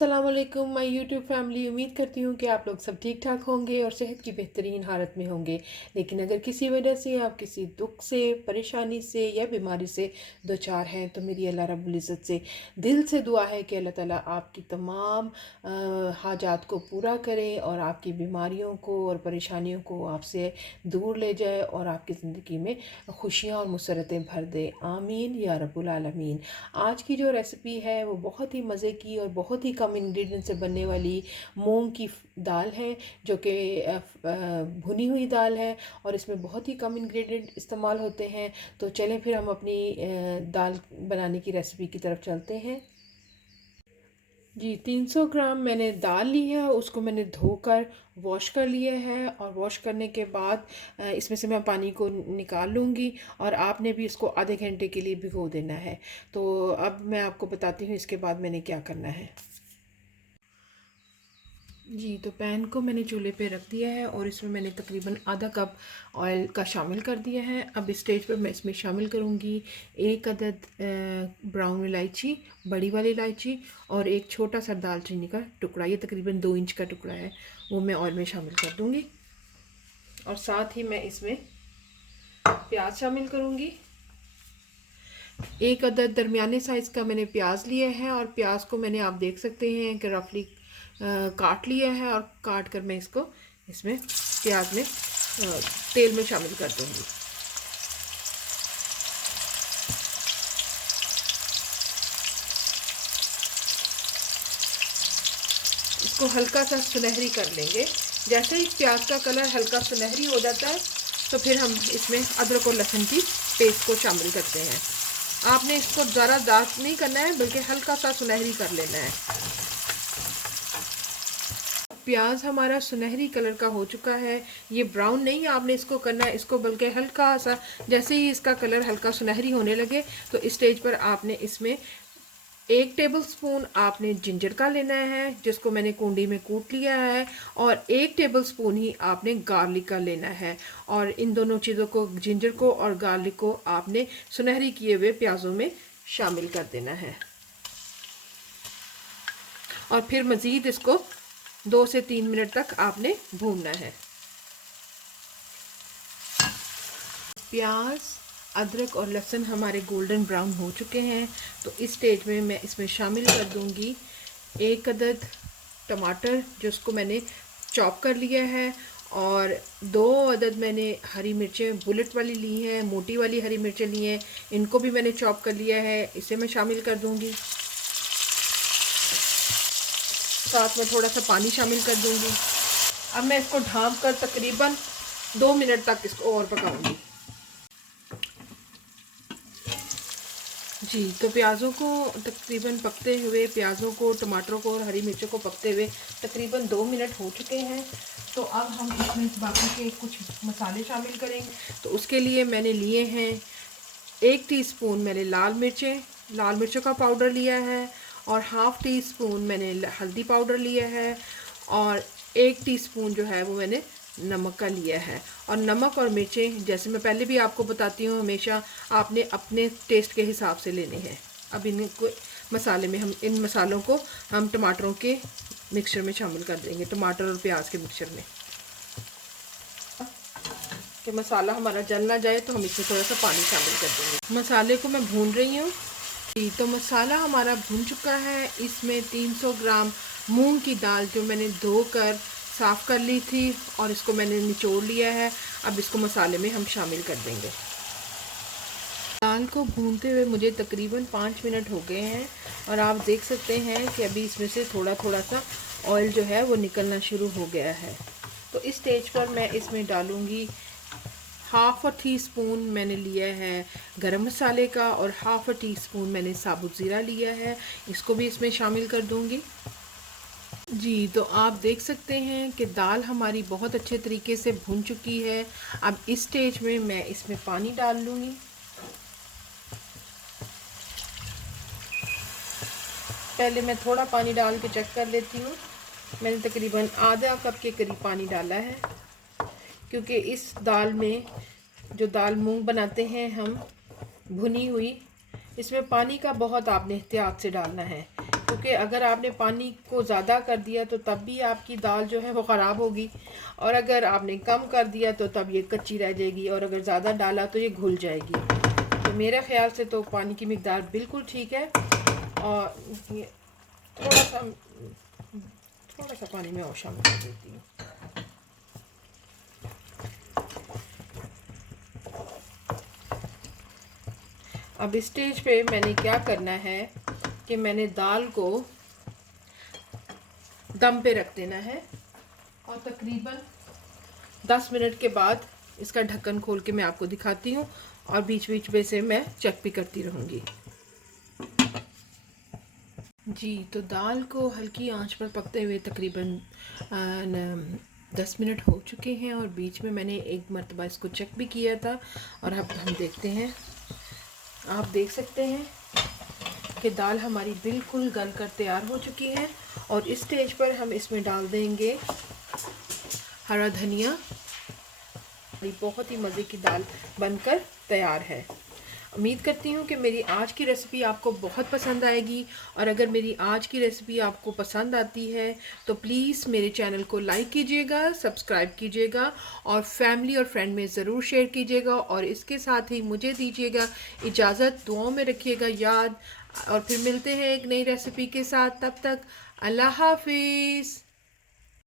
अस्सलामुअलैकुम my YouTube family. उम्मीद करती हूँ कि आप लोग सब ठीक ठाक होंगे और सेहत की बेहतरीन हालत में होंगे। लेकिन अगर किसी वजह से आप किसी दुख से, परेशानी से या बीमारी से दो चार हैं तो मेरी अल्लाह रब्बुल इज़्ज़त से दिल से दुआ है कि अल्लाह ताला आपकी तमाम हाजात को पूरा करे और आपकी बीमारियों को और परेशानियों को आपसे दूर ले जाए और आपकी ज़िंदगी में खुशियाँ और मुसरतें भर दे। आमीन या रब्बुल आलमीन। आज की जो रेसिपी है वो बहुत ही मज़े की और बहुत ही कम इंग्रेडिएंट से बनने वाली मूंग की दाल है, जो कि भुनी हुई दाल है और इसमें बहुत ही कम इंग्रेडिएंट इस्तेमाल होते हैं। तो चलें फिर हम अपनी दाल बनाने की रेसिपी की तरफ चलते हैं। जी, 300 ग्राम मैंने दाल ली है, उसको मैंने धोकर वॉश कर लिया है और वॉश करने के बाद इसमें से मैं पानी को निकाल लूँगी और आपने भी इसको आधे घंटे के लिए भिगो देना है। तो अब मैं आपको बताती हूँ इसके बाद मैंने क्या करना है। जी, तो पैन को मैंने चूल्हे पे रख दिया है और इसमें मैंने तकरीबन आधा कप ऑयल का शामिल कर दिया है। अब इस स्टेज पर मैं इसमें शामिल करूँगी एक अदद ब्राउन इलायची, बड़ी वाली इलायची, और एक छोटा सा दालचीनी का टुकड़ा, ये तकरीबन 2 इंच का टुकड़ा है, वो मैं ऑयल में शामिल कर दूँगी। और साथ ही मैं इसमें प्याज शामिल करूँगी। एक अदद दरमियाने साइज़ का मैंने प्याज लिया है और प्याज को मैंने, आप देख सकते हैं कि रफली काट लिया है और काट कर मैं इसको इसमें प्याज में तेल में शामिल कर दूंगी। इसको हल्का सा सुनहरी कर लेंगे। जैसे ही प्याज का कलर हल्का सुनहरी हो जाता है तो फिर हम इसमें अदरक और लहसुन की पेस्ट को शामिल करते हैं। आपने इसको ज़्यादा डार्क नहीं करना है, बल्कि हल्का सा सुनहरी कर लेना है। प्याज हमारा सुनहरी कलर का हो चुका है, ये ब्राउन नहीं आपने इसको करना है, इसको बल्कि हल्का सा, जैसे ही इसका कलर हल्का सुनहरी होने लगे तो इस स्टेज पर आपने इसमें 1 टेबलस्पून आपने जिंजर का लेना है, जिसको मैंने कूंडी में कूट लिया है, और 1 टेबलस्पून ही आपने गार्लिक का लेना है। और इन दोनों चीज़ों को, जिंजर को और गार्लिक को, आपने सुनहरी किए हुए प्याज़ों में शामिल कर देना है और फिर मज़ीद इसको 2 से 3 मिनट तक आपने भूनना है। प्याज, अदरक और लहसुन हमारे गोल्डन ब्राउन हो चुके हैं, तो इस स्टेज में मैं इसमें शामिल कर दूंगी 1 अदद टमाटर, जिसको मैंने चॉप कर लिया है, और 2 अदद मैंने हरी मिर्चें बुलेट वाली ली हैं, मोटी वाली हरी मिर्चें ली हैं, इनको भी मैंने चॉप कर लिया है, इसे मैं शामिल कर दूंगी। साथ में थोड़ा सा पानी शामिल कर दूंगी। अब मैं इसको ढाँप कर तकरीबन 2 मिनट तक इसको और पकाऊंगी। जी, तो प्याज़ों को तकरीबन पकते हुए, प्याज़ों को, टमाटरों को और हरी मिर्चों को पकते हुए तकरीबन 2 मिनट हो चुके हैं। तो अब हम इसमें बाकी के कुछ मसाले शामिल करेंगे। तो उसके लिए मैंने लिए हैं 1 टीस्पून मैंने लाल मिर्चों का पाउडर लिया है, और हाफ़ टी स्पून मैंने हल्दी पाउडर लिया है, और 1 टीस्पून जो है वो मैंने नमक का लिया है। और नमक और मिर्चें, जैसे मैं पहले भी आपको बताती हूँ, हमेशा आपने अपने टेस्ट के हिसाब से लेने हैं। अब इनको मसाले में, हम इन मसालों को हम टमाटरों के मिक्सचर में शामिल कर देंगे, टमाटर और प्याज के मिक्सचर में। कि मसाला हमारा जल ना जाए तो हम इसमें थोड़ा सा पानी शामिल कर देंगे। मसाले को मैं भून रही हूँ। तो मसाला हमारा भून चुका है। इसमें 300 ग्राम मूंग की दाल, जो मैंने धोकर साफ़ कर ली थी और इसको मैंने निचोड़ लिया है, अब इसको मसाले में हम शामिल कर देंगे। दाल को भूनते हुए मुझे तकरीबन 5 मिनट हो गए हैं और आप देख सकते हैं कि अभी इसमें से थोड़ा थोड़ा सा ऑयल जो है वो निकलना शुरू हो गया है। तो इस स्टेज पर मैं इसमें डालूँगी हाफ़ टी स्पून मैंने लिया है गरम मसाले का, और हाफ़ टी स्पून मैंने साबुत ज़ीरा लिया है, इसको भी इसमें शामिल कर दूंगी। जी, तो आप देख सकते हैं कि दाल हमारी बहुत अच्छे तरीके से भुन चुकी है। अब इस स्टेज में मैं इसमें पानी डाल लूँगी। पहले मैं थोड़ा पानी डाल के चेक कर लेती हूँ। मैंने तकरीबन आधा कप के करीब पानी डाला है, क्योंकि इस दाल में, जो दाल मूंग बनाते हैं हम भुनी हुई, इसमें पानी का बहुत आपने एहतियात से डालना है, क्योंकि अगर आपने पानी को ज़्यादा कर दिया तो तब भी आपकी दाल जो है वो ख़राब होगी, और अगर आपने कम कर दिया तो तब ये कच्ची रह जाएगी, और अगर ज़्यादा डाला तो ये घुल जाएगी। तो मेरे ख़्याल से तो पानी की मिक़दार बिल्कुल ठीक है। और ये थोड़ा सा पानी में और शामिल कर देती हूँ। अब इस स्टेज पे मैंने क्या करना है कि मैंने दाल को दम पे रख देना है, और तकरीबन 10 मिनट के बाद इसका ढक्कन खोल के मैं आपको दिखाती हूँ, और बीच बीच में से मैं चेक भी करती रहूँगी। जी, तो दाल को हल्की आंच पर पकते हुए तकरीबन 10 मिनट हो चुके हैं, और बीच में मैंने एक मरतबा इसको चेक भी किया था। और अब हम देखते हैं, आप देख सकते हैं कि दाल हमारी बिल्कुल गल कर तैयार हो चुकी है। और इस स्टेज पर हम इसमें डाल देंगे हरा धनिया। बहुत ही मज़े की दाल बनकर तैयार है। उम्मीद करती हूँ कि मेरी आज की रेसिपी आपको बहुत पसंद आएगी, और अगर मेरी आज की रेसिपी आपको पसंद आती है तो प्लीज़ मेरे चैनल को लाइक कीजिएगा, सब्सक्राइब कीजिएगा, और फैमिली और फ्रेंड में ज़रूर शेयर कीजिएगा। और इसके साथ ही मुझे दीजिएगा इजाज़त, दुआओं में रखिएगा याद, और फिर मिलते हैं एक नई रेसिपी के साथ। तब तक अल्लाह हाफिज़।